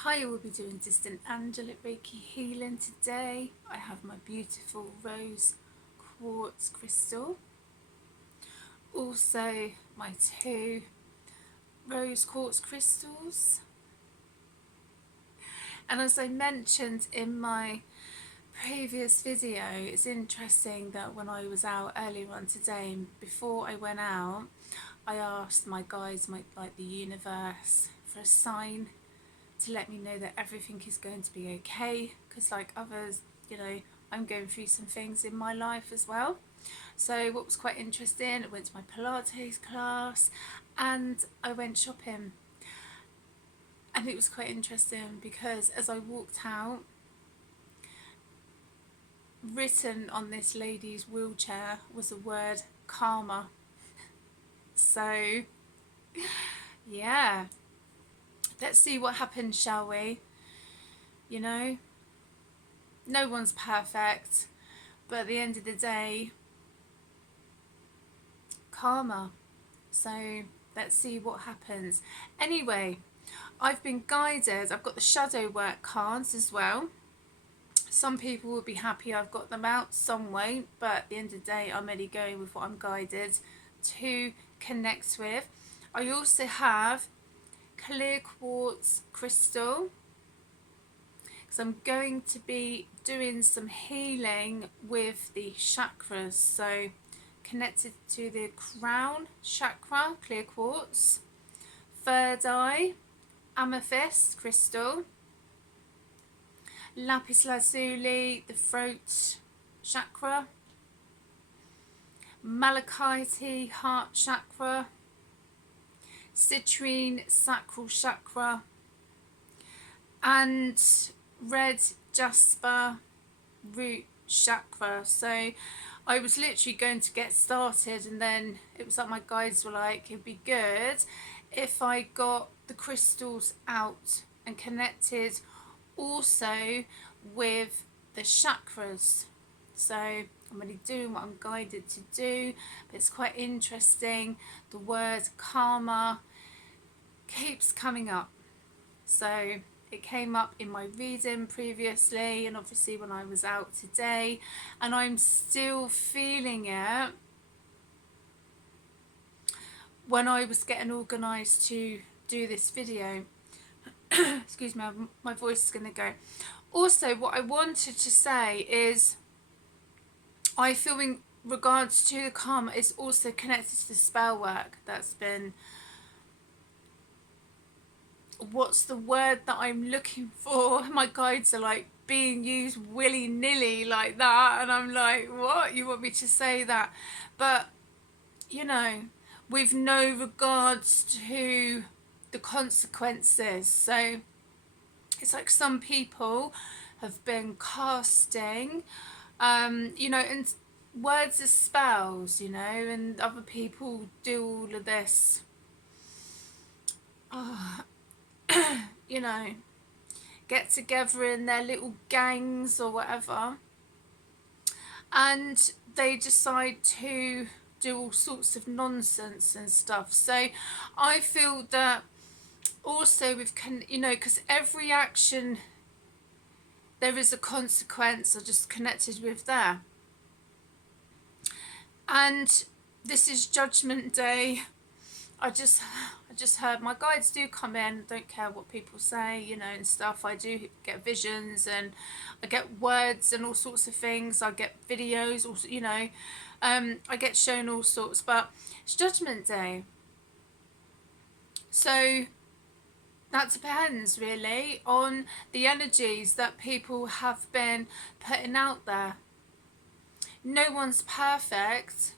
Hi, we'll be doing distant Angelic Reiki healing today. I have my beautiful rose quartz crystal. Also my two rose quartz crystals. And as I mentioned in my previous video, it's interesting that when I was out earlier on today, and before I went out, I asked my guides, like the universe, for a sign to let me know that everything is going to be okay, because like others, I'm going through some things in my life as well. So what was quite interesting, I went to my Pilates class and I went shopping, and it was quite interesting because as I walked out, written on this lady's wheelchair was the word karma. So yeah, let's see what happens, shall we? No one's perfect, but at the end of the day, karma. So let's see what happens. Anyway, I've been guided. I've got the shadow work cards as well. Some people will be happy I've got them out, some won't, but at the end of the day, I'm only going with what I'm guided to connect with. I also have clear quartz crystal, because I'm going to be doing some healing with the chakras. So connected to the crown chakra, clear quartz, third eye, amethyst crystal, lapis lazuli, the throat chakra, malachite, heart chakra, citrine, sacral chakra, and red jasper, root chakra. So I was literally going to get started, and then it was like my guides were like, it'd be good if I got the crystals out and connected also with the chakras. So I'm really doing what I'm guided to do, but it's quite interesting. The word karma keeps coming up. So it came up in my reading previously, and obviously when I was out today, and I'm still feeling it when I was getting organised to do this video. Excuse me, my voice is going to go. Also, what I wanted to say is, I feel in regards to the karma is also connected to the spell work that's been, what's the word that I'm looking for? My guides are like being used willy-nilly like that, and I'm like, what? You want me to say that? But with no regards to the consequences. So it's like some people have been casting and words are spells, and other people do all of this you know get together in their little gangs or whatever, and they decide to do all sorts of nonsense and stuff. So I feel that also with because every action there is a consequence, or just connected with there. And this is Judgment Day. I just heard my guides do come in. Don't care what people say, and stuff. I do get visions, and I get words and all sorts of things. I get videos, also, I get shown all sorts. But it's Judgment Day, so that depends really on the energies that people have been putting out there. No one's perfect,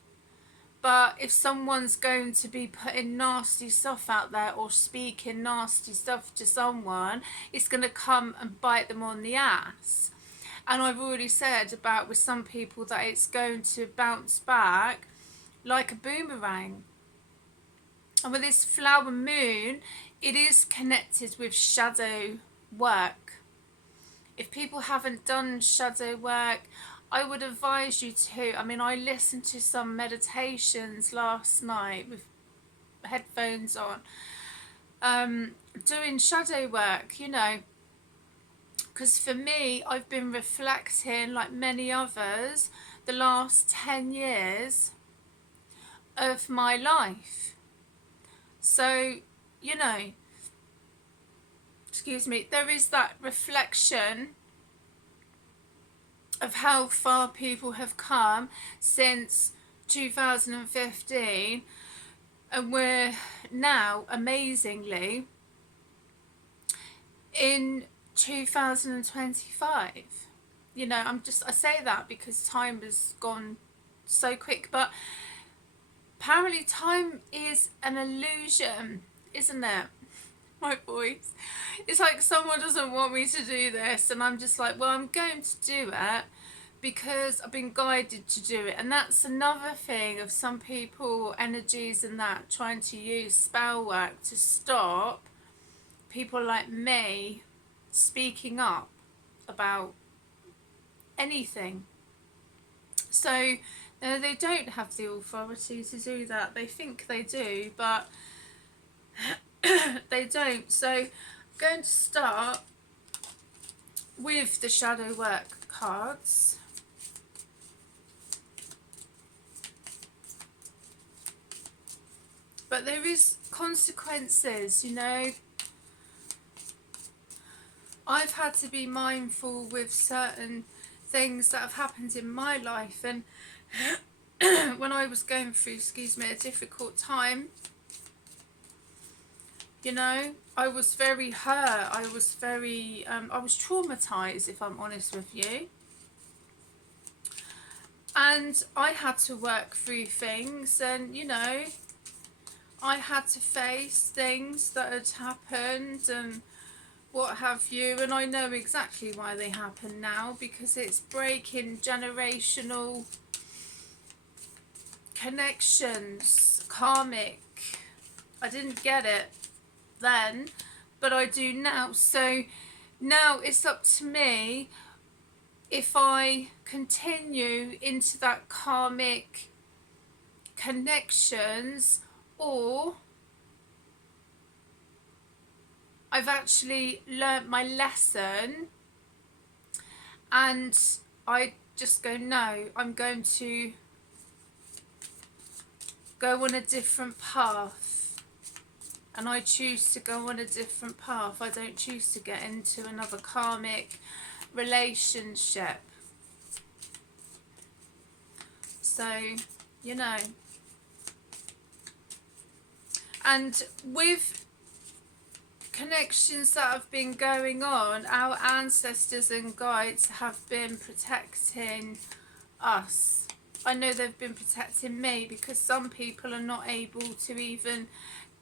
but if someone's going to be putting nasty stuff out there or speaking nasty stuff to someone, it's going to come and bite them on the ass. And I've already said about with some people that it's going to bounce back like a boomerang. And with this flower moon, it is connected with shadow work. If people haven't done shadow work, I would advise you to. I listened to some meditations last night with headphones on, doing shadow work, you know, because for me, I've been reflecting, like many others, the last 10 years of my life. So, you know, excuse me, there is that reflection of how far people have come since 2015, and we're now, amazingly, in 2025. You know, I say that because time has gone so quick, but apparently time is an illusion, isn't it? My voice. It's like someone doesn't want me to do this, and I'm just like, well, I'm going to do it because I've been guided to do it. And that's another thing of some people, energies and that, trying to use spell work to stop people like me speaking up about anything. So no, they don't have the authority to do that. They think they do, but they don't. So I'm going to start with the shadow work cards. But there is consequences, you know. I've had to be mindful with certain things that have happened in my life, and when I was going through, excuse me, a difficult time, you know, I was very hurt. I was very, I was traumatized, if I'm honest with you. And I had to work through things, and, you know, I had to face things that had happened and what have you, and I know exactly why they happen now, because it's breaking generational connections, karmic. I didn't get it then, but I do now. So now it's up to me if I continue into that karmic connections, or I've actually learnt my lesson and I just go, no, I'm going to go on a different path, and I choose to go on a different path. I don't choose to get into another karmic relationship. So, you know, and with connections that have been going on, our ancestors and guides have been protecting us. I know they've been protecting me, because some people are not able to even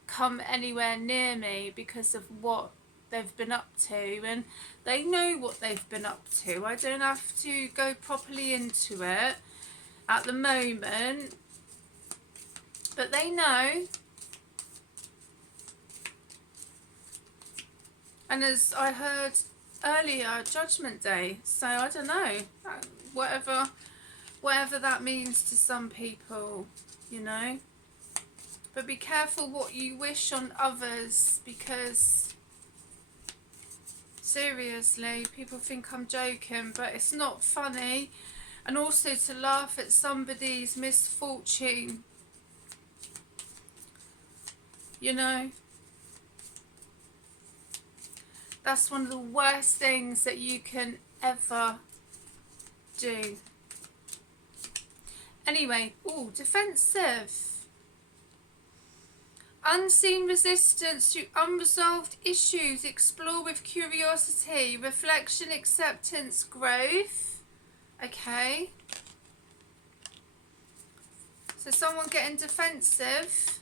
come anywhere near me because of what they've been up to, and they know what they've been up to. I don't have to go properly into it at the moment, but they know. And as I heard earlier, Judgment Day, so I don't know, whatever that means to some people, you know. But be careful what you wish on others, because seriously, people think I'm joking, but it's not funny. And also to laugh at somebody's misfortune, you know. That's one of the worst things that you can ever do. Anyway, defensive. Unseen resistance to unresolved issues. Explore with curiosity. Reflection, acceptance, growth. Okay. So someone getting defensive.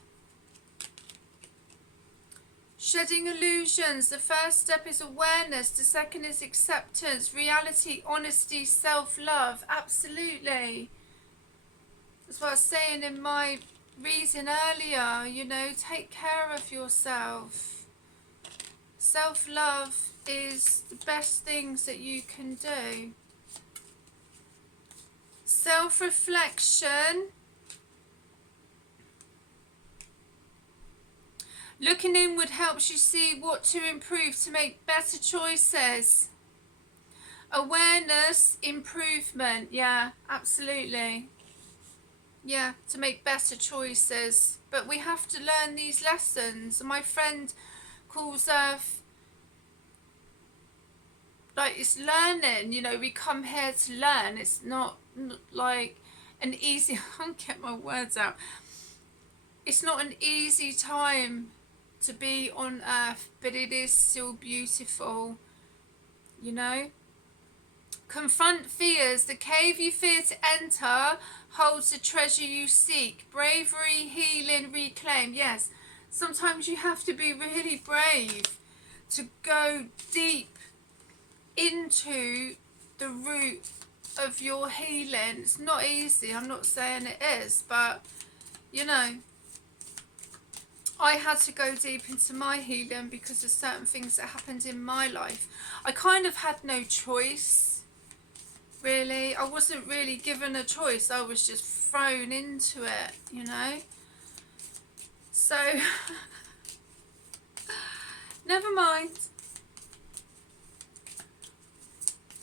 Shedding illusions. The first step is awareness. The second is acceptance, reality, honesty, self-love. Absolutely. That's what I was saying in my reading earlier. You know, take care of yourself. Self-love is the best things that you can do. Self-reflection. Looking inward helps you see what to improve to make better choices. Awareness, improvement. Yeah, absolutely. Yeah, to make better choices. But we have to learn these lessons. My friend calls like it's learning, you know, we come here to learn. It's not like an easy I can't get my words out. It's not an easy time to be on earth, but it is still beautiful, you know. Confront fears. The cave you fear to enter holds the treasure you seek. Bravery, healing, reclaim. Yes, sometimes you have to be really brave to go deep into the root of your healing. It's not easy, I'm not saying it is, but you know, I had to go deep into my healing because of certain things that happened in my life. I kind of had no choice, really. I wasn't really given a choice, I was just thrown into it, you know. So never mind.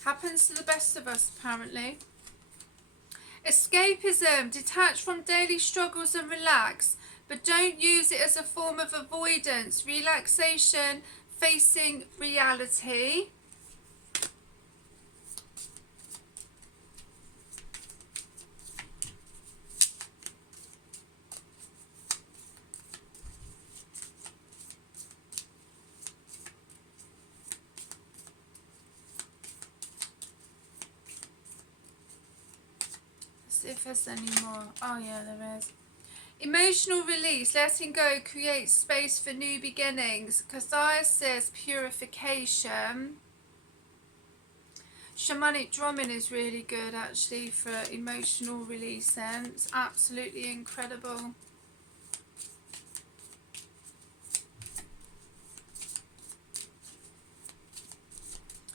Happens to the best of us, apparently. Escapism. Detach from daily struggles and relax, but don't use it as a form of avoidance. Relaxation, facing reality. See if there's any more. Oh yeah, there is. Emotional release, letting go creates space for new beginnings. Catharsis, purification. Shamanic drumming is really good actually for emotional releasing. It's absolutely incredible.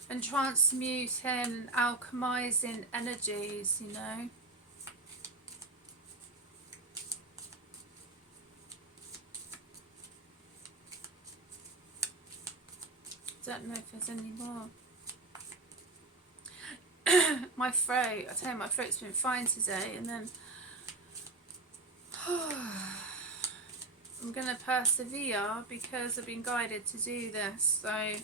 And transmuting and alchemizing energies, you know. Don't know if there's any more. My throat, I tell you, my throat's been fine today, and then I'm gonna persevere because I've been guided to do this, so I'm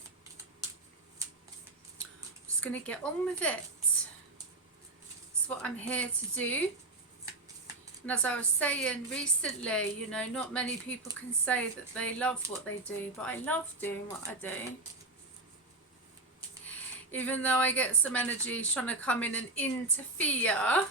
just gonna get on with it. It's what I'm here to do. And as I was saying recently, you know, not many people can say that they love what they do, but I love doing what I do. Even though I get some energy trying to come in and interfere,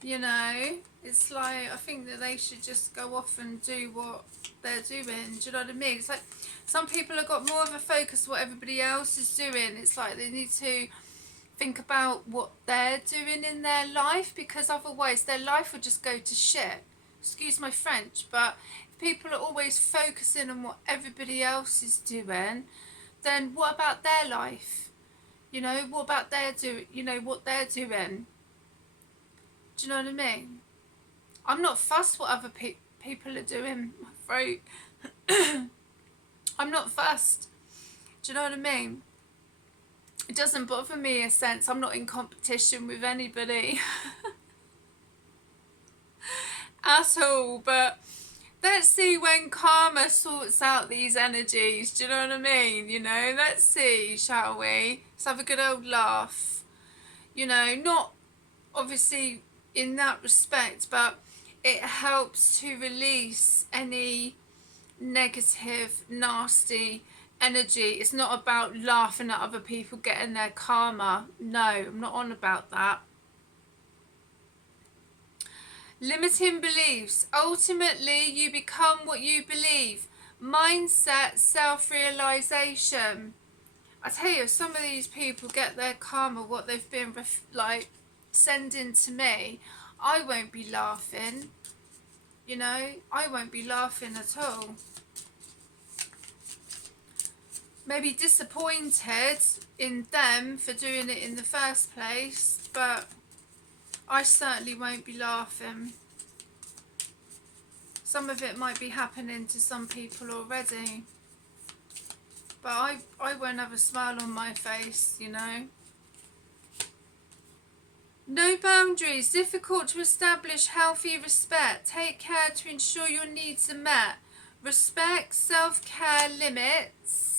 you know, it's like I think that they should just go off and do what they're doing. Do you know what I mean? It's like some people have got more of a focus on what everybody else is doing. It's like they need to think about what they're doing in their life, because otherwise their life will just go to shit. Excuse my French, but if people are always focusing on what everybody else is doing, then what about their life? You know, what about their what they're doing? Do you know what I mean? I'm not fussed what other people are doing. My throat. I'm not fussed. Do you know what I mean? It doesn't bother me in a sense. I'm not in competition with anybody at all. But let's see when karma sorts out these energies. Do you know what I mean? You know, let's see, shall we? Let's have a good old laugh. You know, not obviously in that respect, but it helps to release any negative, nasty energy. It's not about laughing at other people getting their karma. No, I'm not on about that. Limiting beliefs. Ultimately, you become what you believe. Mindset, self-realization. I tell you, some of these people get their karma, what they've been like sending to me, I won't be laughing. You know, I won't be laughing at all. Maybe disappointed in them for doing it in the first place, but I certainly won't be laughing. Some of it might be happening to some people already. But I won't have a smile on my face, you know. No boundaries. Difficult to establish healthy respect. Take care to ensure your needs are met. Respect, self-care, limits.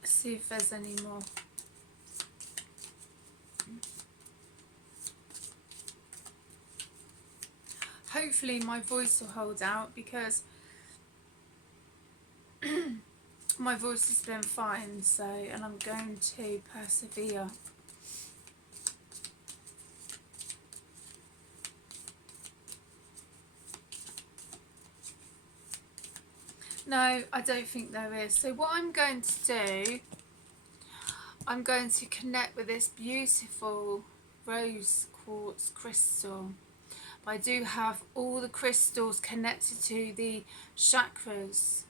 Let's see if there's any more. Hopefully my voice will hold out, because my voice has been fine, so, and I'm going to persevere. No, I don't think there is. So what I'm going to do, I'm going to connect with this beautiful rose quartz crystal. I do have all the crystals connected to the chakras.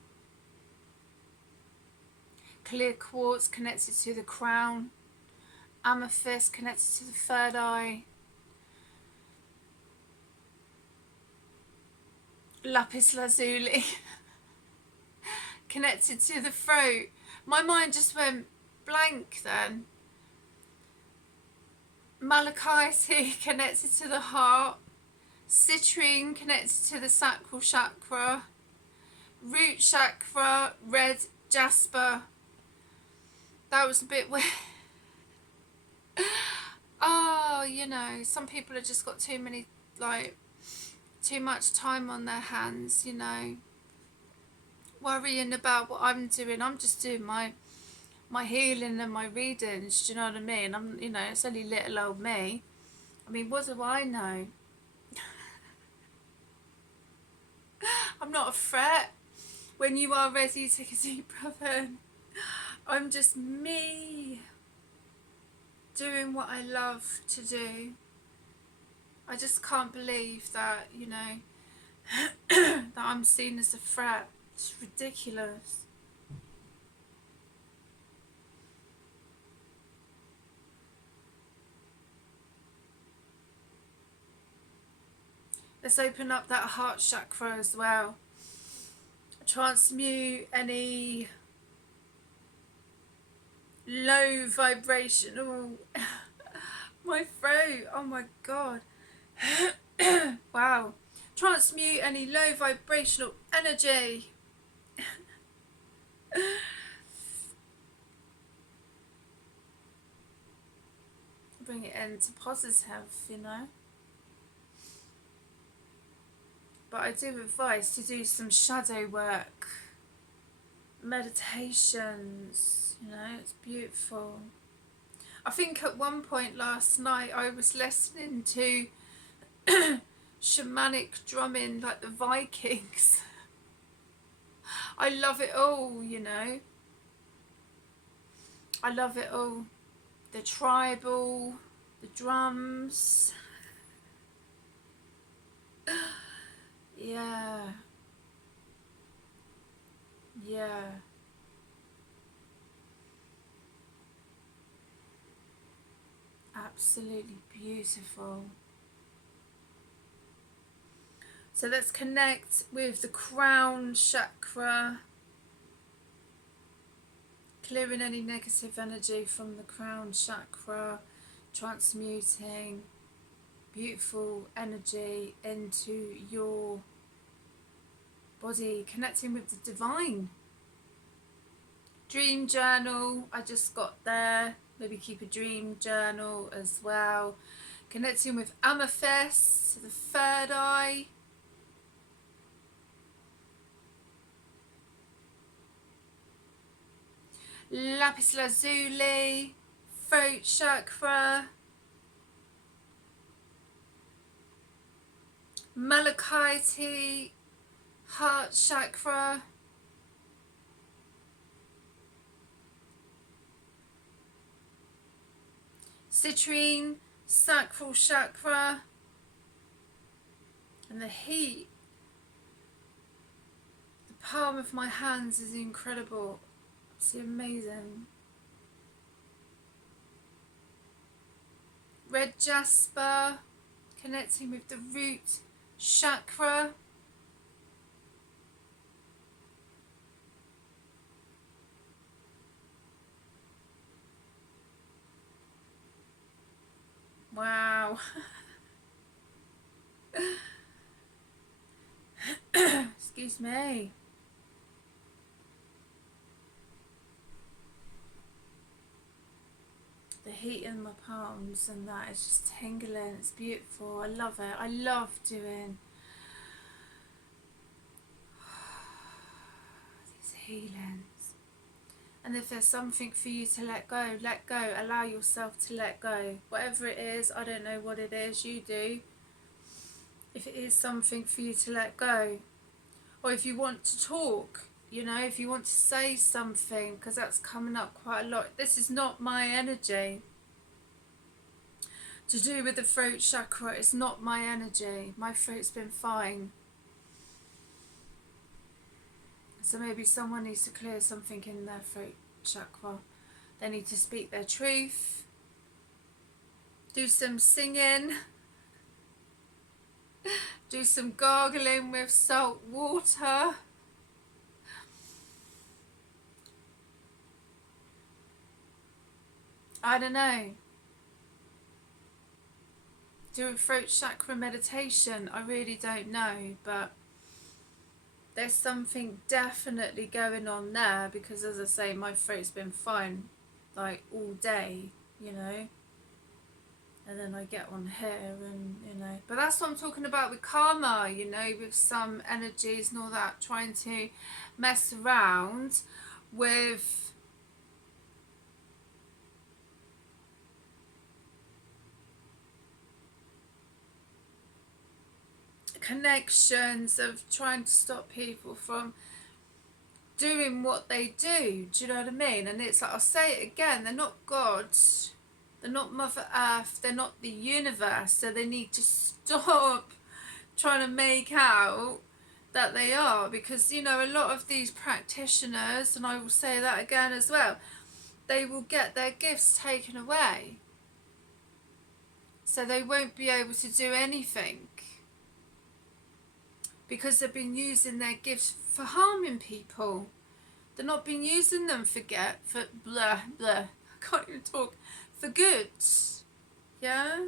Clear quartz connected to the crown. Amethyst connected to the third eye. Lapis lazuli connected to the throat. My mind just went blank then. Malachite connected to the heart. Citrine connected to the sacral chakra. Root chakra, red jasper. That was a bit weird. Oh, you know, some people have just got too much time on their hands, you know, worrying about what I'm doing. I'm just doing my healing and my readings, do you know what I mean? You know, it's only little old me. I mean, what do I know? I'm not a threat. When you are ready, take a deep breath in. I'm just me, doing what I love to do. I just can't believe that, you know, that I'm seen as a threat. It's ridiculous. Let's open up that heart chakra as well. Transmute any low vibrational my throat, oh my god. Wow. Transmute any low vibrational energy. Bring it into positive, you know. But I do advise to do some shadow work, meditations, you know, it's beautiful. I think at one point last night I was listening to shamanic drumming like the Vikings. I love it all, you know. I love it all. The tribal, the drums. Yeah. Yeah. Absolutely beautiful. So let's connect with the crown chakra, clearing any negative energy from the crown chakra, transmuting beautiful energy into your body, connecting with the divine. Dream journal, I just got there. Maybe keep a dream journal as well. Connecting with amethyst, the third eye. Lapis lazuli, throat chakra. Malachite, heart chakra. Citrine, sacral chakra. And the heat palm of my hands is incredible. It's amazing. Red jasper, connecting with the root chakra. Wow. Excuse me. The heat in my palms and that is just tingling. It's beautiful. I love it. I love doing these healings. And if there's something for you to let go, let go. Allow yourself to let go. Whatever it is, I don't know what it is, you do. If it is something for you to let go, or if you want to talk, you know, if you want to say something, because that's coming up quite a lot. This is not my energy. To do with the throat chakra, it's not my energy. My throat's been fine. So maybe someone needs to clear something in their throat chakra. They need to speak their truth. Do some singing. Do some gargling with salt water. I don't know. Do a throat chakra meditation. I really don't know, but there's something definitely going on there, because as I say, my throat's been fine like all day, you know, and then I get on here and, you know, but that's what I'm talking about with karma, you know, with some energies and all that, trying to mess around with connections, of trying to stop people from doing what they do. Do you know what I mean? And it's like, I'll say it again, they're not God, they're not Mother Earth, they're not the universe, so they need to stop trying to make out that they are, because, you know, a lot of these practitioners, and I will say that again as well, they will get their gifts taken away, so they won't be able to do anything, because they've been using their gifts for harming people. They're not been using them for blah blah. I can't even talk. For good. Yeah.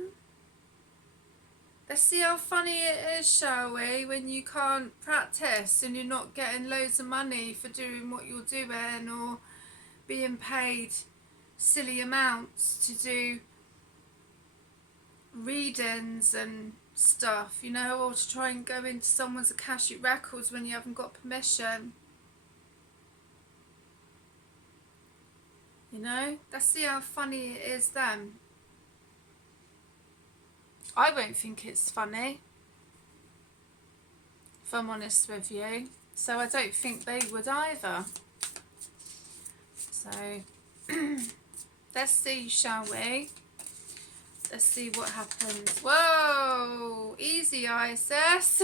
Let's see how funny it is, shall we? When you can't practice and you're not getting loads of money for doing what you're doing, or being paid silly amounts to do readings and stuff, you know, or to try and go into someone's Akashic records when you haven't got permission. You know, let's see how funny it is then. I won't think it's funny, if I'm honest with you. So I don't think they would either. So let's see, shall we? Let's see what happens. Whoa! Easy, ISS.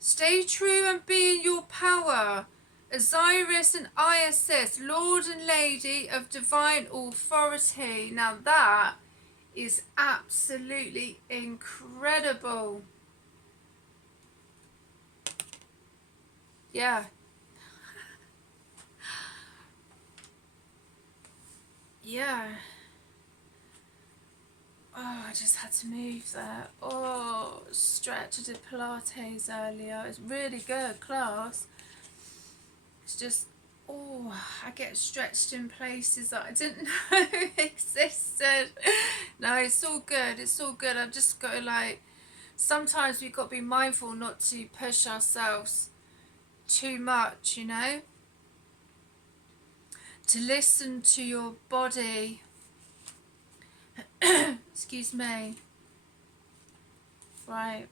Stay true and be in your power. Osiris and Isis, Lord and Lady of Divine Authority. Now that is absolutely incredible. Yeah. Yeah. Oh, I just had to move there. Oh, stretch. I did Pilates earlier. It's really good class. It's just, oh, I get stretched in places that I didn't know existed. No, it's all good. It's all good. I've just got to, like, sometimes we've got to be mindful not to push ourselves too much, you know? To listen to your body. Excuse me. Right.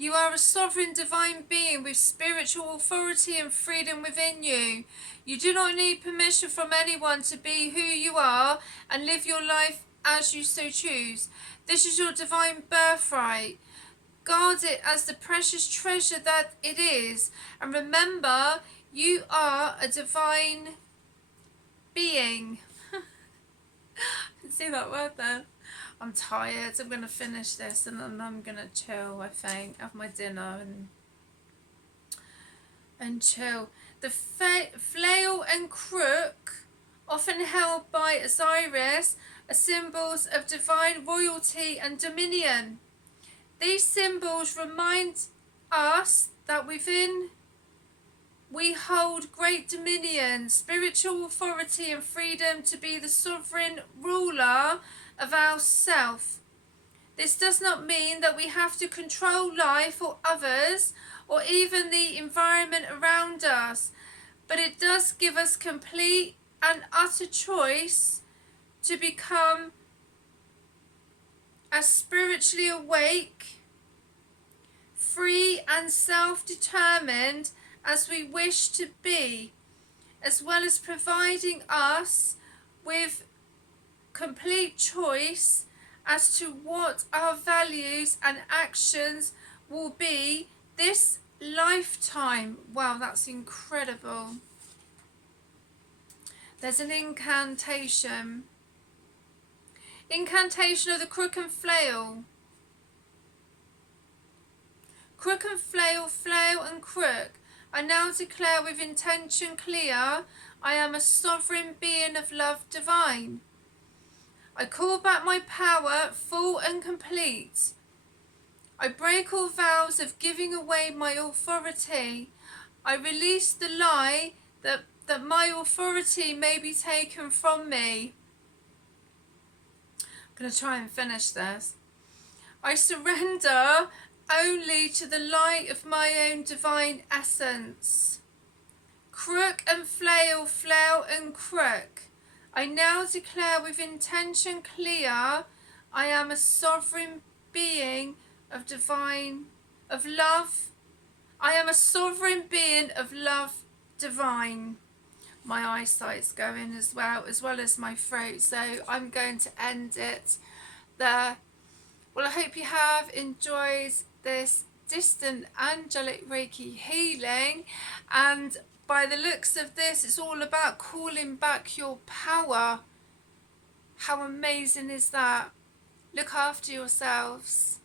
You are a sovereign divine being with spiritual authority and freedom within you. You do not need permission from anyone to be who you are and live your life as you so choose. This is your divine birthright. Guard it as the precious treasure that it is. And remember, you are a divine being. See that word there? I'm tired. I'm going to finish this and then I'm going to chill, I think. Have my dinner and chill. The flail and crook, often held by Osiris, are symbols of divine royalty and dominion. These symbols remind us that within we hold great dominion, spiritual authority and freedom to be the sovereign ruler of ourself. This does not mean that we have to control life or others or even the environment around us, but it does give us complete and utter choice to become as spiritually awake, free and self-determined as we wish to be, as well as providing us with complete choice as to what our values and actions will be this lifetime. Wow, that's incredible. There's an incantation. Incantation of the crook and flail. Crook and flail, flail and crook, I now declare with intention clear, I am a sovereign being of love divine. I call back my power full and complete. I break all vows of giving away my authority. I release the lie that my authority may be taken from me. I'm going to try and finish this. I surrender only to the light of my own divine essence. Crook and flail, flail and crook, I now declare with intention clear, I am a sovereign being of love. I am a sovereign being of love divine. My eyesight's going as well as my throat, so I'm going to end it there. Well, I hope you have enjoyed this distant angelic Reiki healing, and by the looks of this, it's all about calling back your power. How amazing is that? Look after yourselves.